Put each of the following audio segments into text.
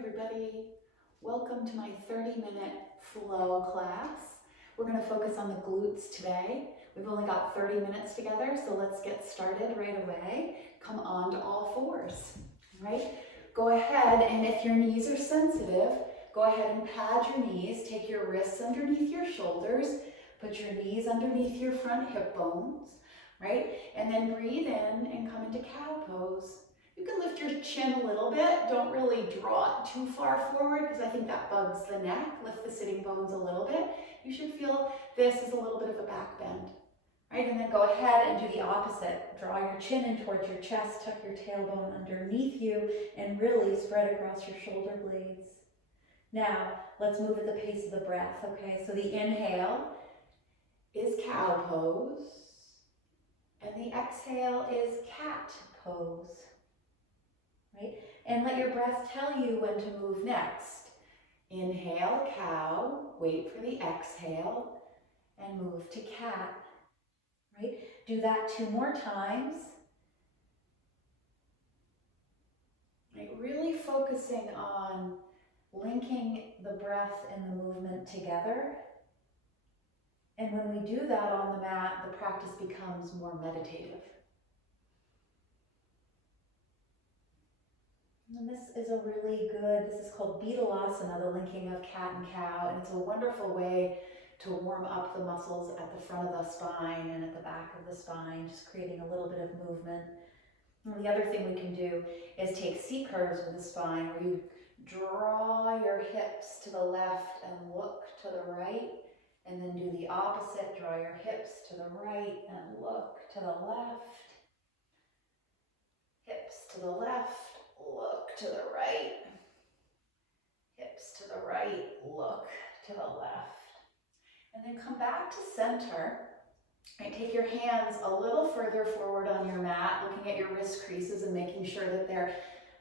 everybody. Welcome to my 30-minute flow class. We're going to focus on the glutes today. We've only got 30 minutes together, so let's get started right away. Come on to all fours, right? Go ahead, and if your knees are sensitive, go ahead and pad your knees. Take your wrists underneath your shoulders. Put your knees underneath your front hip bones, right? And then breathe in and come into cow pose. You can lift your chin a little bit. Don't really draw it too far forward because I think that bugs the neck. Lift the sitting bones a little bit. You should feel this is a little bit of a back bend, right? And then go ahead and do the opposite. Draw your chin in towards your chest, tuck your tailbone underneath you, and really spread across your shoulder blades. Now, let's move at the pace of the breath, okay? So the inhale is cow pose, and the exhale is cat pose. Right? And let your breath tell you when to move next. Inhale, cow, wait for the exhale, and move to cat. Right? Do that 2 more times. Right? Really focusing on linking the breath and the movement together. And when we do that on the mat, the practice becomes more meditative. And this is this is called Beetleasana, the linking of cat and cow, and it's a wonderful way to warm up the muscles at the front of the spine and at the back of the spine, just creating a little bit of movement. And the other thing we can do is take C curves with the spine, where you draw your hips to the left and look to the right, and then do the opposite, draw your hips to the right and look to the left, hips to the left, look to the right, hips to the right, look to the left. And then come back to center. Right, take your hands a little further forward on your mat, looking at your wrist creases and making sure that they're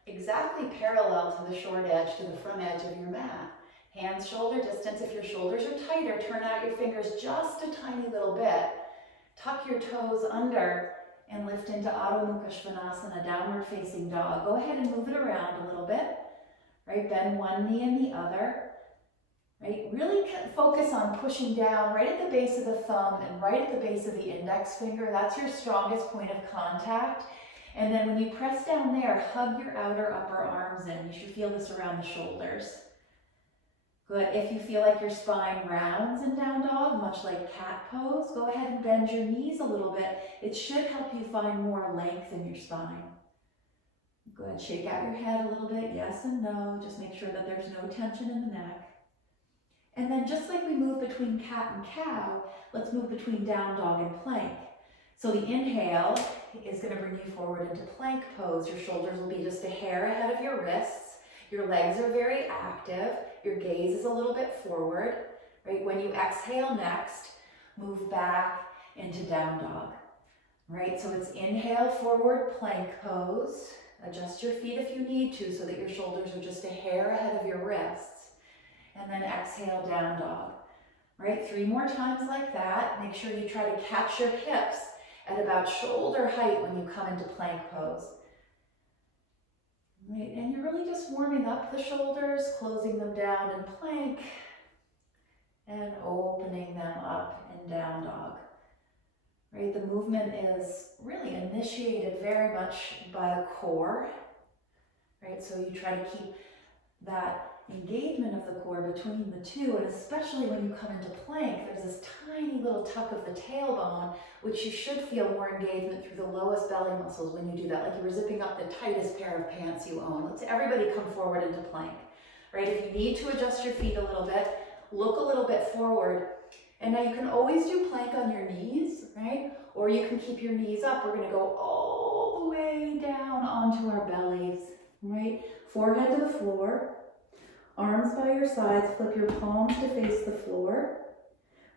exactly parallel to the short edge, to the front edge of your mat. Hands shoulder distance. If your shoulders are tighter, turn out your fingers just a tiny little bit. Tuck your toes under and lift into Adho Mukha Svanasana, downward facing dog. Go ahead and move it around a little bit, right? Bend one knee and the other, right? Really focus on pushing down right at the base of the thumb and right at the base of the index finger. That's your strongest point of contact. And then when you press down there, hug your outer upper arms in. You should feel this around the shoulders. Good. If you feel like your spine rounds in down dog, much like cat pose, go ahead and bend your knees a little bit. It should help you find more length in your spine. Good. Shake out your head a little bit. Yes and no. Just make sure that there's no tension in the neck. And then just like we move between cat and cow, let's move between down dog and plank. So the inhale is going to bring you forward into plank pose. Your shoulders will be just a hair ahead of your wrists. Your legs are very active. Your gaze is a little bit forward, right? When you exhale next, move back into down dog, right? So it's inhale, forward, plank pose. Adjust your feet if you need to so that your shoulders are just a hair ahead of your wrists. And then exhale, down dog, right? 3 more times like that. Make sure you try to catch your hips at about shoulder height when you come into plank pose. Right, and you're really just warming up the shoulders, closing them down in plank, and opening them up in down dog. Right, the movement is really initiated very much by the core. Right, so you try to keep that engagement of the core between the two, and especially when you come into plank, there's this tiny little tuck of the tailbone, which you should feel more engagement through the lowest belly muscles when you do that, like you were zipping up the tightest pair of pants you own. Let's everybody come forward into plank, right? If you need to adjust your feet a little bit, look a little bit forward. And now you can always do plank on your knees, right? Or you can keep your knees up. We're gonna go all the way down onto our bellies, right? Forehead to the floor. Arms by your sides, flip your palms to face the floor.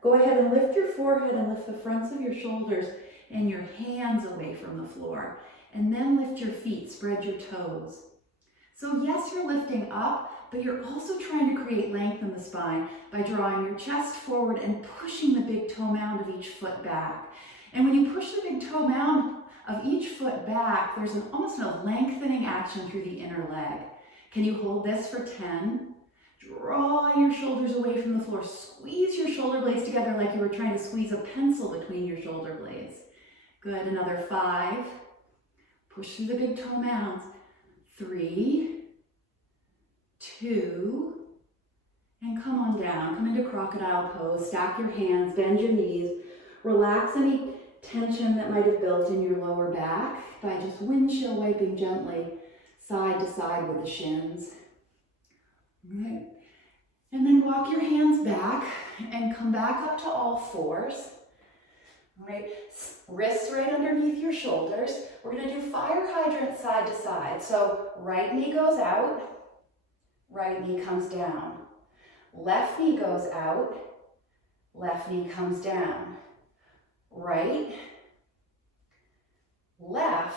Go ahead and lift your forehead and lift the fronts of your shoulders and your hands away from the floor. And then lift your feet, spread your toes. So yes, you're lifting up, but you're also trying to create length in the spine by drawing your chest forward and pushing the big toe mound of each foot back. And when you push the big toe mound of each foot back, there's almost a lengthening action through the inner leg. Can you hold this for 10? Draw your shoulders away from the floor. Squeeze your shoulder blades together like you were trying to squeeze a pencil between your shoulder blades. Good, another 5. Push through the big toe mounds. 3, 2, and come on down. Come into crocodile pose. Stack your hands, bend your knees. Relax any tension that might have built in your lower back by just windshield wiping gently side to side with the shins. All right. And then walk your hands back and come back up to all fours. All right. Wrists right underneath your shoulders. We're going to do fire hydrant side to side. So right knee goes out, right knee comes down. Left knee goes out, left knee comes down. Right, left,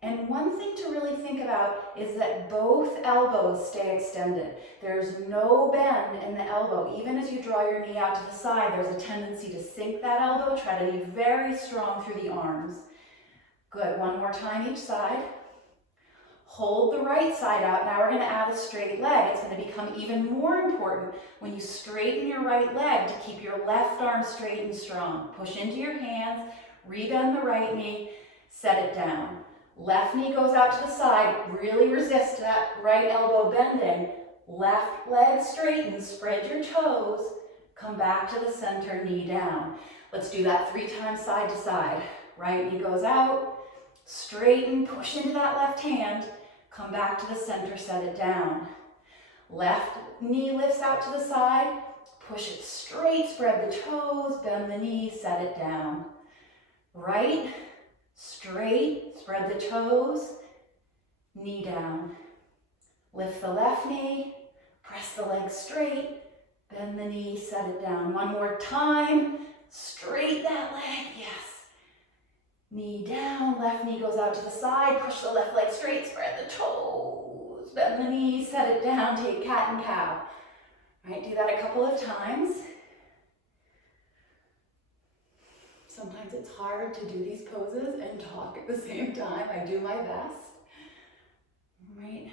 and one thing to really think about is that both elbows stay extended. There's no bend in the elbow. Even as you draw your knee out to the side, there's a tendency to sink that elbow. Try to be very strong through the arms. Good, one more time each side. Hold the right side out. Now we're going to add a straight leg. It's going to become even more important when you straighten your right leg to keep your left arm straight and strong. Push into your hands, rebend the right knee, set it down. Left knee goes out to the side. Really resist that right elbow bending. Left leg straightens, spread your toes, come back to the center, knee down. Let's do that 3 times side to side. Right knee goes out, straighten, push into that left hand. Come back to the center, set it down. Left knee lifts out to the side, push it straight, spread the toes, bend the knee, set it down. Right, straight, spread the toes, knee down. Lift the left knee, press the leg straight, bend the knee, set it down. One more time, straight that leg, yes. Knee down, left knee goes out to the side, push the left leg straight, spread the toes, bend the knee, set it down, take cat and cow. All right, do that a couple of times. Sometimes it's hard to do these poses and talk at the same time. I do my best. All right,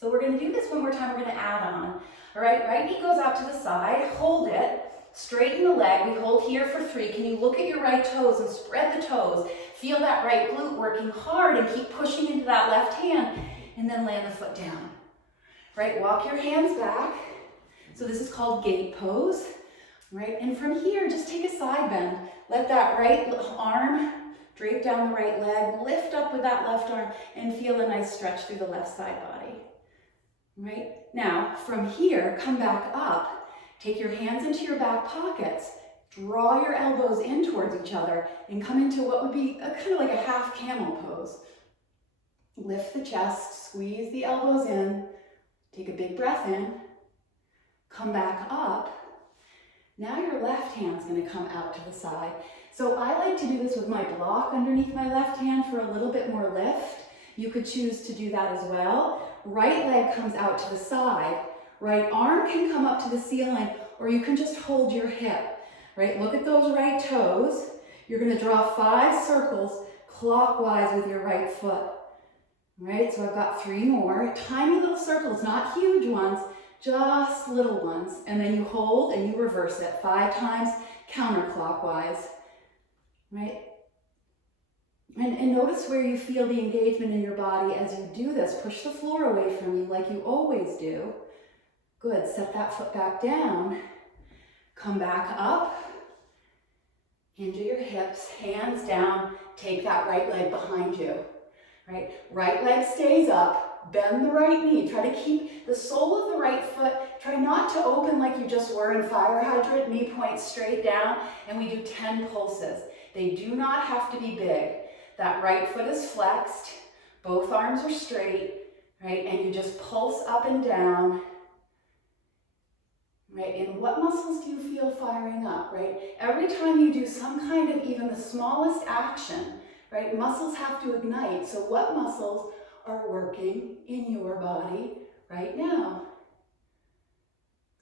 so we're gonna do this one more time, we're gonna add on. All right, right knee goes out to the side, hold it. Straighten the leg, we hold here for 3. Can you look at your right toes and spread the toes? Feel that right glute working hard and keep pushing into that left hand and then land the foot down. Right, walk your hands back. So this is called gate pose. Right, and from here, just take a side bend. Let that right arm drape down the right leg, lift up with that left arm and feel a nice stretch through the left side body. Right, now from here, come back up. Take your hands into your back pockets, draw your elbows in towards each other, and come into what would be kind of like a half camel pose. Lift the chest, squeeze the elbows in, take a big breath in, come back up. Now your left hand's going to come out to the side. So I like to do this with my block underneath my left hand for a little bit more lift. You could choose to do that as well. Right leg comes out to the side. Right arm can come up to the ceiling, or you can just hold your hip, right? Look at those right toes. You're going to draw 5 circles clockwise with your right foot, right? So I've got 3 more. Tiny little circles, not huge ones, just little ones. And then you hold and you reverse it 5 times counterclockwise, right? And notice where you feel the engagement in your body as you do this. Push the floor away from you like you always do. Good, set that foot back down, come back up, hinge at your hips, hands down, take that right leg behind you, right? Right leg stays up, bend the right knee, try to keep the sole of the right foot, try not to open like you just were in fire hydrant, knee points straight down, and we do 10 pulses. They do not have to be big. That right foot is flexed, both arms are straight, right? And you just pulse up and down. Right, and what muscles do you feel firing up, right? Every time you do some kind of even the smallest action, right, muscles have to ignite. So what muscles are working in your body right now?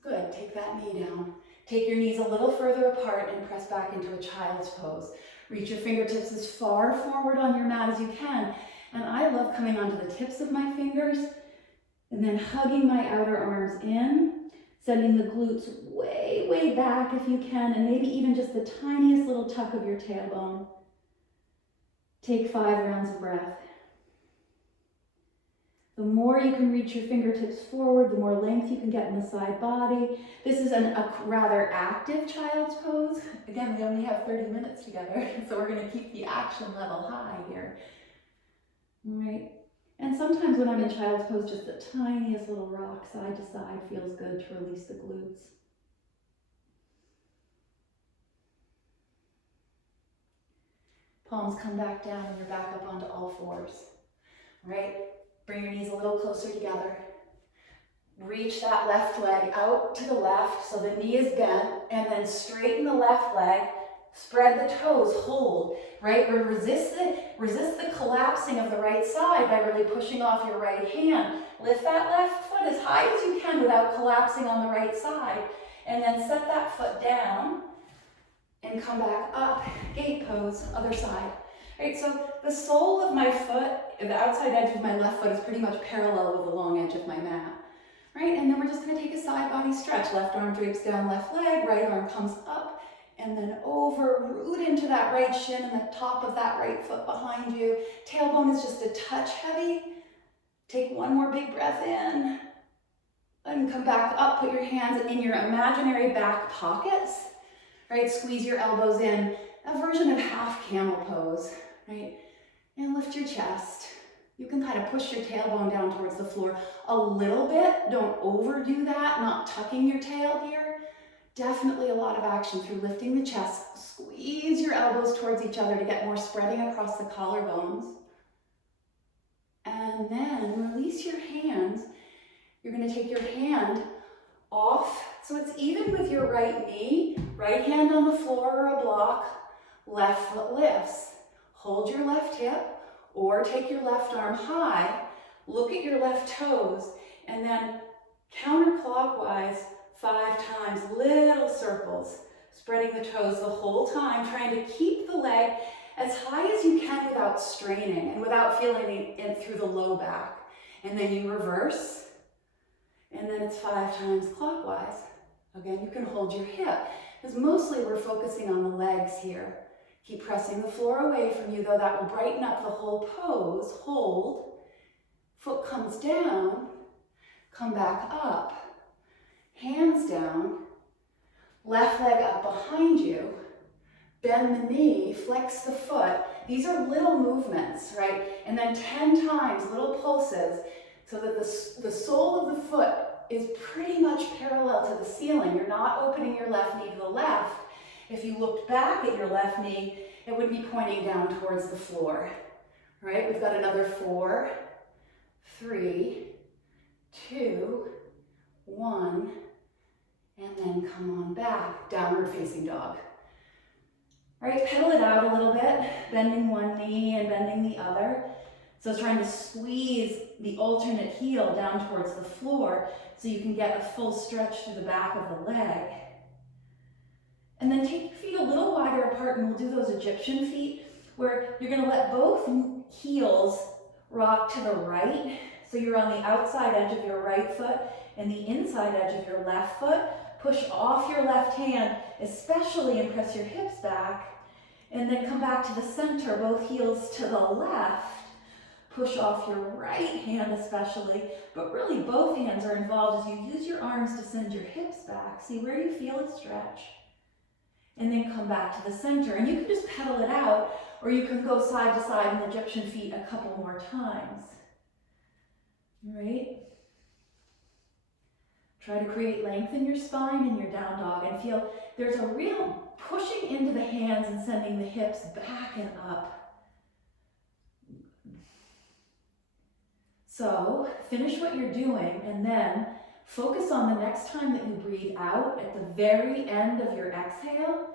Good, take that knee down. Take your knees a little further apart and press back into a child's pose. Reach your fingertips as far forward on your mat as you can. And I love coming onto the tips of my fingers And then hugging my outer arms in, sending the glutes way, way back if you can, and maybe even just the tiniest little tuck of your tailbone. Take 5 rounds of breath. The more you can reach your fingertips forward, the more length you can get in the side body. This is a rather active child's pose. Again, we only have 30 minutes together, so we're going to keep the action level high here. All right. And sometimes when I'm in child's pose, just the tiniest little rock side to side feels good to release the glutes. Palms come back down and you're back up onto all fours. All right? Bring your knees a little closer together. Reach that left leg out to the left so the knee is bent, and then straighten the left leg. Spread the toes, hold, right? Resist the collapsing of the right side by really pushing off your right hand. Lift that left foot as high as you can without collapsing on the right side. And then set that foot down and come back up. Gate pose, other side. Right, so the sole of my foot, the outside edge of my left foot is pretty much parallel with the long edge of my mat. Right, and then we're just gonna take a side body stretch. Left arm drapes down left leg, right arm comes up, and then over, root into that right shin and the top of that right foot behind you. Tailbone is just a touch heavy. Take one more big breath in. And come back up, put your hands in your imaginary back pockets. Right, squeeze your elbows in. A version of half camel pose, right? And lift your chest. You can kind of push your tailbone down towards the floor a little bit. Don't overdo that, not tucking your tail here. Definitely a lot of action through lifting the chest. Squeeze your elbows towards each other to get more spreading across the collarbones. And then release your hands. You're going to take your hand off so it's even with your right knee. Right hand on the floor or a block. Left foot lifts. Hold your left hip or take your left arm high. Look at your left toes and then counterclockwise 5 times, little circles, spreading the toes the whole time, trying to keep the leg as high as you can without straining and without feeling it through the low back. And then you reverse, and then it's 5 times clockwise. Again, you can hold your hip, because mostly we're focusing on the legs here. Keep pressing the floor away from you, though that will brighten up the whole pose. Hold, foot comes down, come back up. Hands down, left leg up behind you, bend the knee, flex the foot. These are little movements, right? And then 10 times, little pulses, so that the sole of the foot is pretty much parallel to the ceiling. You're not opening your left knee to the left. If you looked back at your left knee, it would be pointing down towards the floor, right? We've got another 4, 3, 2, 1, and then come on back, downward facing dog. All right, pedal it out a little bit, bending one knee and bending the other. So trying to squeeze the alternate heel down towards the floor so you can get a full stretch through the back of the leg. And then take your feet a little wider apart, and we'll do those Egyptian feet where you're gonna let both heels rock to the right. So you're on the outside edge of your right foot and the inside edge of your left foot. Push off your left hand, especially, and press your hips back. And then come back to the center, both heels to the left. Push off your right hand especially, but really both hands are involved as you use your arms to send your hips back. See where you feel it stretch. And then come back to the center. And you can just pedal it out, or you can go side to side in Egyptian feet a couple more times. All right? Try to create length in your spine and your down dog, and feel there's a real pushing into the hands and sending the hips back and up. So finish what you're doing and then focus on the next time that you breathe out. At the very end of your exhale,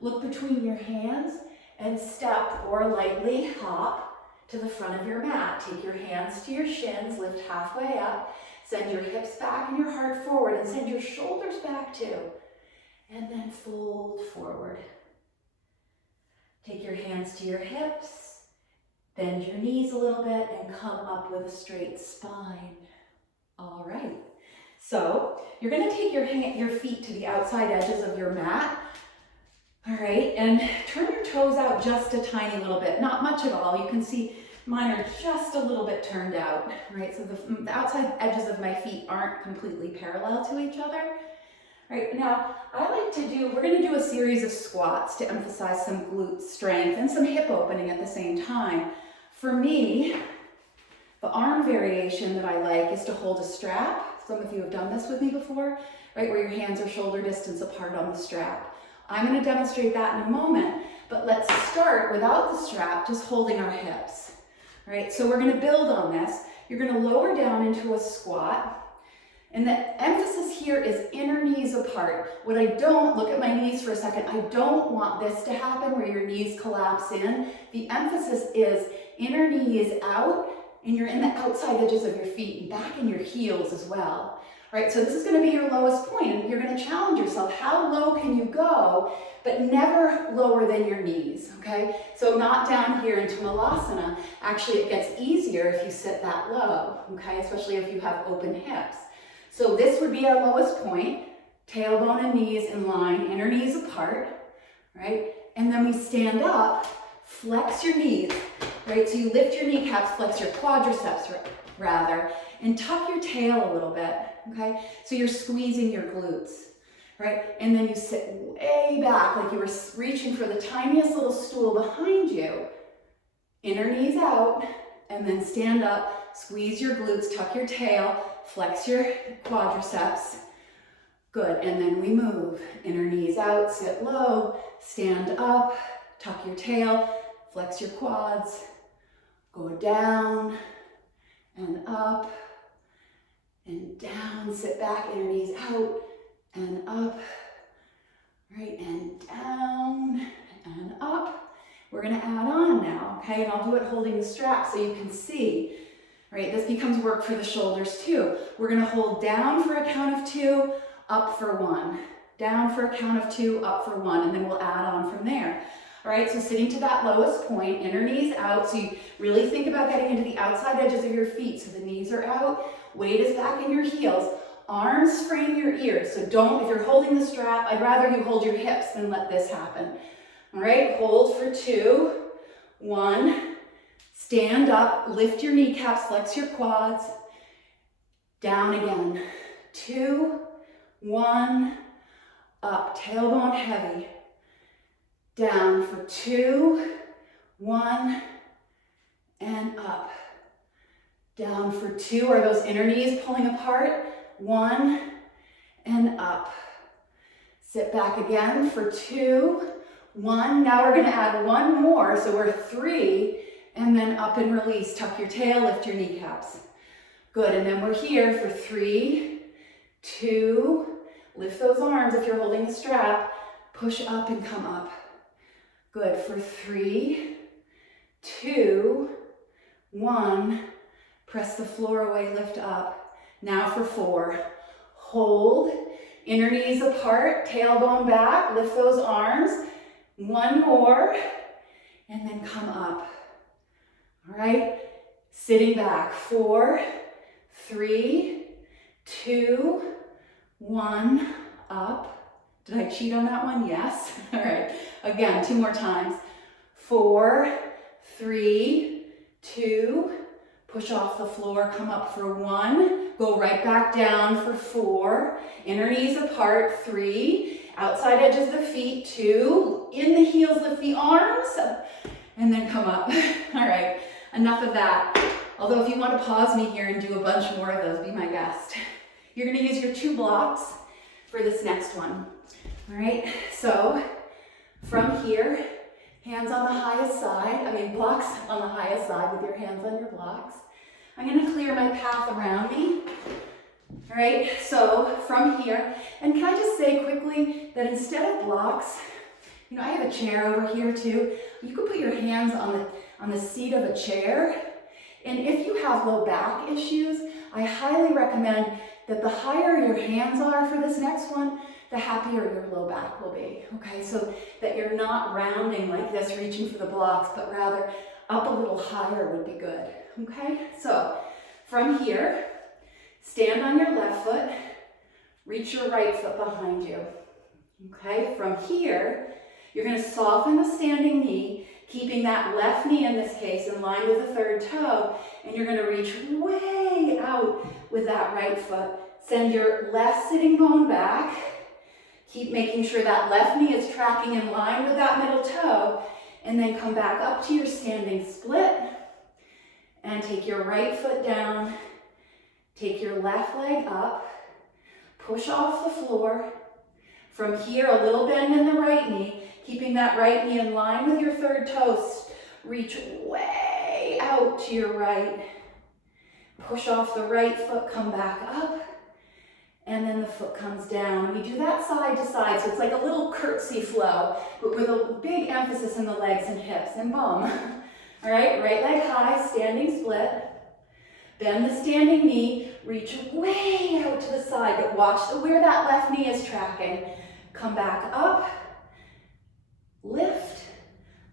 look between your hands and step or lightly hop to the front of your mat. Take your hands to your shins, lift halfway up. Send your hips back and your heart forward, and send your shoulders back too. And then fold forward. Take your hands to your hips, bend your knees a little bit, and come up with a straight spine. All So you're gonna take your feet to the outside edges of your mat. All right, and turn your toes out just a tiny little bit, not much at all. You can see mine are just a little bit turned out, right? So the outside edges of my feet aren't completely parallel to each other. All right, now we're gonna do a series of squats to emphasize some glute strength and some hip opening at the same time. For me, the arm variation that I like is to hold a strap. Some of you have done this with me before, right? Where your hands are shoulder distance apart on the strap. I'm going to demonstrate that in a moment, but let's start without the strap, just holding our hips. All right, so we're going to build on this. You're going to lower down into a squat, and the emphasis here is inner knees apart. Look at my knees for a second, I don't want this to happen where your knees collapse in. The emphasis is inner knees out, and you're in the outside edges of your feet and back in your heels as well. Right, so this is going to be your lowest point, and you're going to challenge yourself. How low can you go, but never lower than your knees, okay? So not down here into Malasana. Actually, it gets easier if you sit that low, okay? Especially if you have open hips. So this would be our lowest point, tailbone and knees in line, inner knees apart, right? And then we stand up, flex your knees, right? So you lift your kneecaps, flex your quadriceps rather, and tuck your tail a little bit, okay? So you're squeezing your glutes, right? And then you sit way back like you were reaching for the tiniest little stool behind you. Inner knees out, and then stand up, squeeze your glutes, tuck your tail, flex your quadriceps. Good, and then we move. Inner knees out, sit low, stand up, tuck your tail, flex your quads, go down and up and down, sit back, inner knees out and up, right, and down and up. We're gonna add on now, okay, and I'll do it holding the strap so you can see, right, this becomes work for the shoulders too. We're gonna hold down for a count of 2, up for 1, down for a count of 2, up for 1, and then we'll add on from there. All right, so sitting to that lowest point, inner knees out, so you really think about getting into the outside edges of your feet, so the knees are out, weight is back in your heels, arms frame your ears, so if you're holding the strap, I'd rather you hold your hips than let this happen. All right, hold for 2, 1, stand up, lift your kneecaps, flex your quads, down again, 2, 1, up, tailbone heavy, down for 2, 1, and up. Down for 2, are those inner knees pulling apart? 1, and up. Sit back again for 2, 1. Now we're gonna add 1 more, so we're 3, and then up and release. Tuck your tail, lift your kneecaps. Good, and then we're here for 3, 2, lift those arms if you're holding the strap, push up and come up. Good, for 3, 2, 1, press the floor away, lift up. Now for 4, hold, inner knees apart, tailbone back, lift those arms. 1 more, and then come up. All right, sitting back, 4, 3, 2, 1, up. Did I cheat on that one? Yes. All right. Again, 2 more times. 4, 3, 2, push off the floor, come up for 1, go right back down for 4, inner knees apart, 3, outside edges of the feet, 2, in the heels, lift the arms, and then come up. All right, enough of that. Although if you want to pause me here and do a bunch more of those, be my guest. You're going to use your 2 blocks for this next one. All right, so from here, hands on the highest side, blocks on the highest side with your hands on your blocks. I'm going to clear my path around me. All right, so from here, and can I just say quickly that instead of blocks, I have a chair over here too. You could put your hands on the seat of a chair. And if you have low back issues, I highly recommend that the higher your hands are for this next one, the happier your low back will be, okay? So that you're not rounding like this, reaching for the blocks, but rather up a little higher would be good, okay? So from here, stand on your left foot, Reach your right foot behind you. Okay, from here, you're going to soften the standing knee, keeping that left knee in this case in line with the third toe, and you're going to reach way out with that right foot. Send your left sitting bone back. Keep making sure that left knee is tracking in line with that middle toe, and then come back up to your standing split, and take your right foot down, take your left leg up, push off the floor. From here, a little bend in the right knee, keeping that right knee in line with your third toe. Reach way out to your right. Push off the right foot, come back up, and then the foot comes down. We do that side to side, so it's like a little curtsy flow, but with a big emphasis in the legs and hips, and boom. All right, right leg high, standing split. Bend the standing knee, reach way out to the side, but watch where that left knee is tracking. Come back up, lift,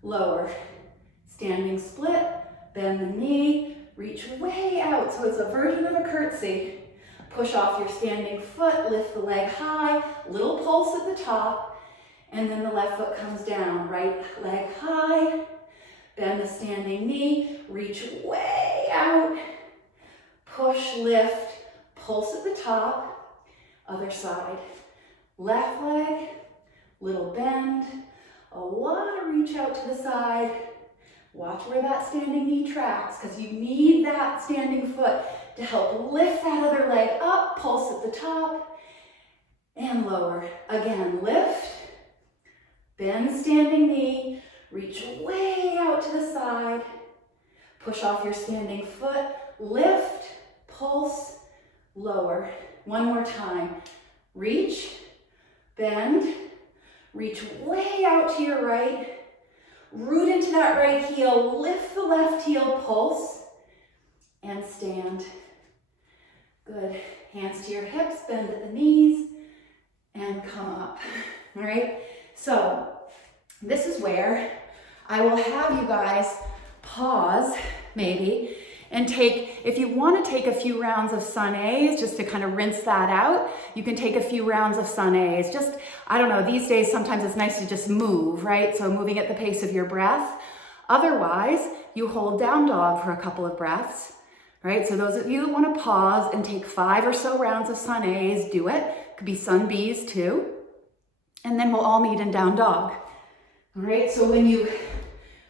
lower, standing split, bend the knee, reach way out. So it's a version of a curtsy. Push off your standing foot, lift the leg high, little pulse at the top, and then the left foot comes down. Right leg high, bend the standing knee, reach way out, push, lift, pulse at the top, other side. Left leg, little bend, a lot of reach out to the side. Watch where that standing knee tracks, because you need that standing foot to help lift that other leg up, pulse at the top, and lower. Again, lift, bend standing knee, reach way out to the side, push off your standing foot, lift, pulse, lower. One more time. Reach, bend, reach way out to your right, root into that right heel, lift the left heel, pulse, and stand. Good. Hands to your hips, bend at the knees, and come up. All right? So, this is where I will have you guys pause, maybe, and take, if you want to take a few rounds of sun A's, just to kind of rinse that out, you can take a few rounds of sun A's. Just, I don't know, these days sometimes it's nice to just move, right? So moving at the pace of your breath. Otherwise, you hold down dog for a couple of breaths, right? So those of you that want to pause and take 5 or so rounds of sun A's, do it. Could be sun B's too. And then we'll all meet in down dog. All right, so when you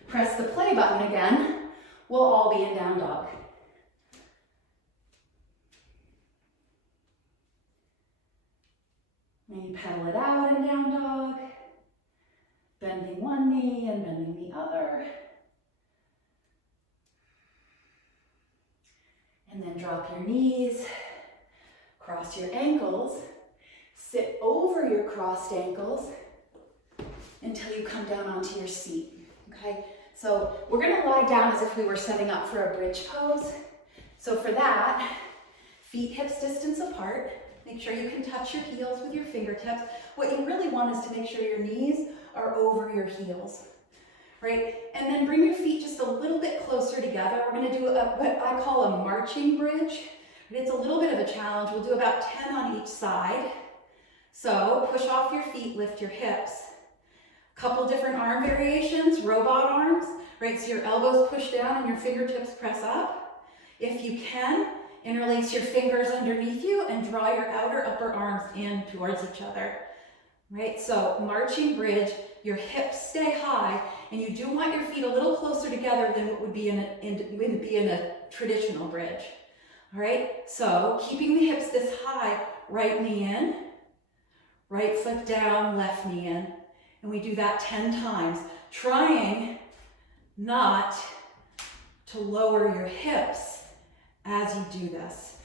press the play button again, we'll all be in down dog. And you pedal it out in down dog, bending one knee and bending the other. And then drop your knees, cross your ankles, sit over your crossed ankles until you come down onto your seat, okay? So we're gonna lie down as if we were setting up for a bridge pose. So for that, feet hips distance apart. Make sure you can touch your heels with your fingertips. What you really want is to make sure your knees are over your heels, right? And then bring your feet just a little bit closer together. We're gonna do what I call a marching bridge. It's a little bit of a challenge. We'll do about 10 on each side. So push off your feet, lift your hips. Couple different arm variations, robot arms, right? So your elbows push down and your fingertips press up. If you can, interlace your fingers underneath you and draw your outer upper arms in towards each other, right? So marching bridge, your hips stay high, and you do want your feet a little closer together than what would be in a traditional bridge, all right? So keeping the hips this high, right knee in, right foot down, left knee in. And we do that 10 times, trying not to lower your hips as you do this,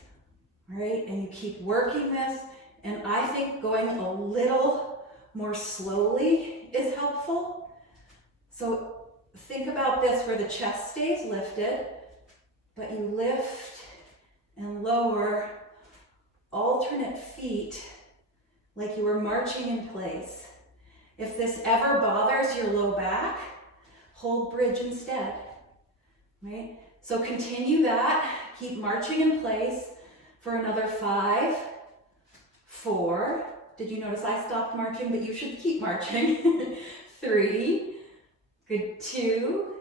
all right? And you keep working this, and I think going a little more slowly is helpful. So think about this where the chest stays lifted, but you lift and lower alternate feet like you were marching in place. If this ever bothers your low back, hold bridge instead, right? So continue that, keep marching in place for another 5, 4. Did you notice I stopped marching, but you should keep marching. 3. Good. 2.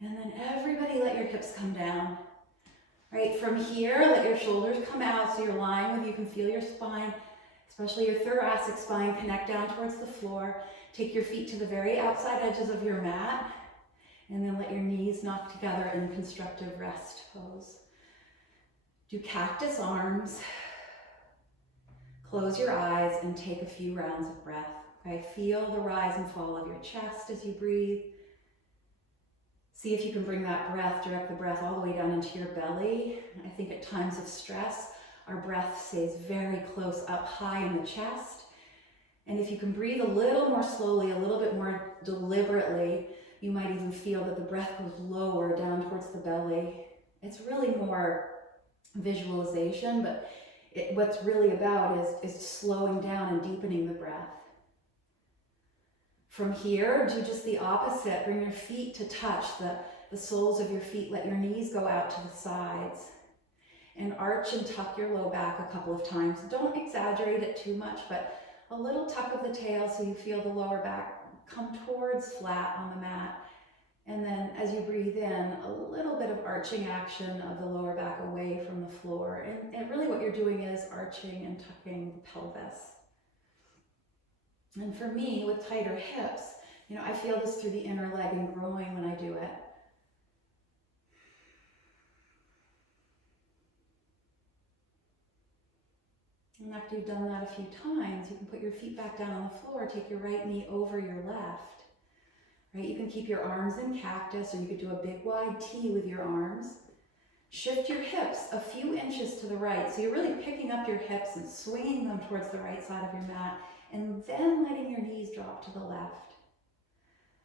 And then everybody let your hips come down. Right, from here, let your shoulders come out so you're lying with, you can feel your spine, especially your thoracic spine, connect down towards the floor. Take your feet to the very outside edges of your mat, and then let your knees knock together in constructive rest pose. Do cactus arms. Close your eyes and take a few rounds of breath. Okay, feel the rise and fall of your chest as you breathe. See if you can bring that breath, direct the breath all the way down into your belly. I think at times of stress, our breath stays very close up high in the chest. And if you can breathe a little more slowly, a little bit more deliberately, you might even feel that the breath goes lower down towards the belly. It's really more visualization, but what's really about is slowing down and deepening the breath. From here, do just the opposite. Bring your feet to touch the soles of your feet. Let your knees go out to the sides. And arch and tuck your low back a couple of times. Don't exaggerate it too much, but a little tuck of the tail so you feel the lower back come towards flat on the mat. And then as you breathe in, a little bit of arching action of the lower back away from the floor. And really what you're doing is arching and tucking the pelvis. And for me, with tighter hips, I feel this through the inner leg and groin when I do it. And after you've done that a few times, you can put your feet back down on the floor, take your right knee over your left. Right? You can keep your arms in cactus, or you could do a big wide T with your arms. Shift your hips a few inches to the right. So you're really picking up your hips and swinging them towards the right side of your mat, and then letting your knees drop to the left.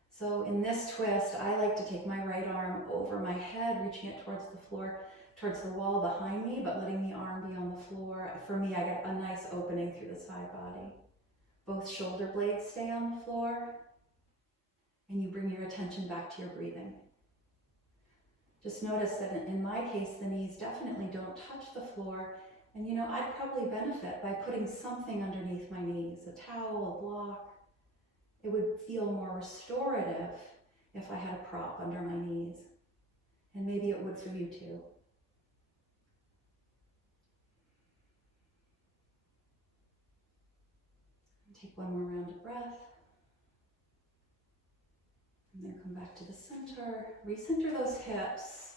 So in this twist, I like to take my right arm over my head, reaching it towards the floor, towards the wall behind me, but letting the arm be on the floor. For me, I get a nice opening through the side body. Both shoulder blades stay on the floor, and you bring your attention back to your breathing. Just notice that in my case, the knees definitely don't touch the floor. And I'd probably benefit by putting something underneath my knees, a towel, a block. It would feel more restorative if I had a prop under my knees. And maybe it would for you too. Take one more round of breath. And then come back to the center. Recenter those hips.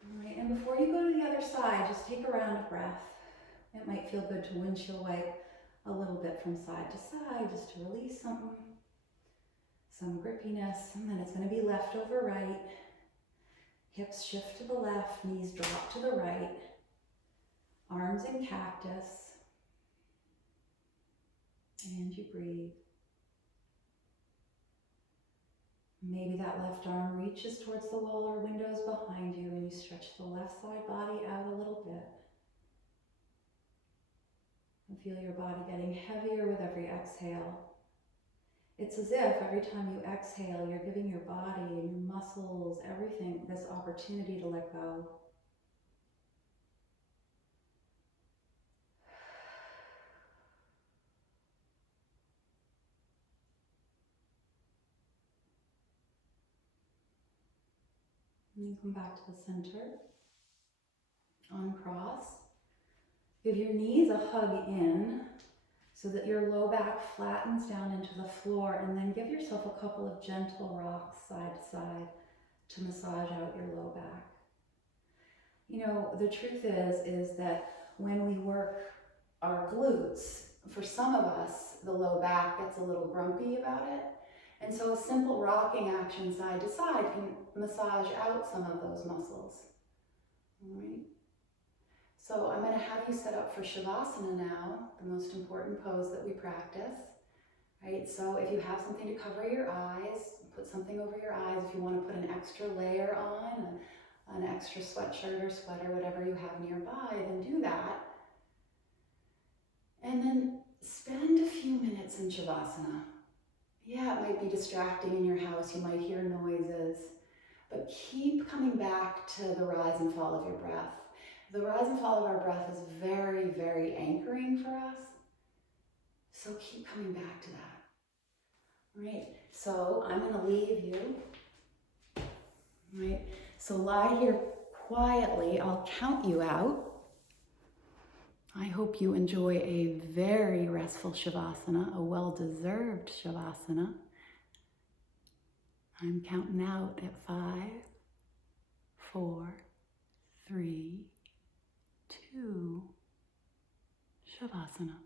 All right, and before you go to the other side, just take a round of breath. It might feel good to windshield wipe a little bit from side to side, just to release something, some grippiness, and then it's going to be left over right. Hips shift to the left, knees drop to the right, arms in cactus, and you breathe. Maybe that left arm reaches towards the wall or windows behind you, and you stretch the left side body out a little bit. And feel your body getting heavier with every exhale. It's as if every time you exhale, you're giving your body and your muscles, everything, this opportunity to let go. And then come back to the center. Uncross. Give your knees a hug in so that your low back flattens down into the floor, and then give yourself a couple of gentle rocks side to side to massage out your low back. The truth is that when we work our glutes, for some of us, the low back gets a little grumpy about it. And so a simple rocking action side to side can massage out some of those muscles. All right. So I'm going to have you set up for Shavasana now, the most important pose that we practice. Right? So if you have something to cover your eyes, put something over your eyes. If you want to put an extra layer on, an extra sweatshirt or sweater, whatever you have nearby, then do that. And then spend a few minutes in Shavasana. Yeah, it might be distracting in your house. You might hear noises, but keep coming back to the rise and fall of your breath. The rise and fall of our breath is very, very anchoring for us. So keep coming back to that. Right, so I'm gonna leave you. Right, so lie here quietly. I'll count you out. I hope you enjoy a very restful Shavasana, a well-deserved Shavasana. I'm counting out at 5, 4, 3, 2, Shavasana.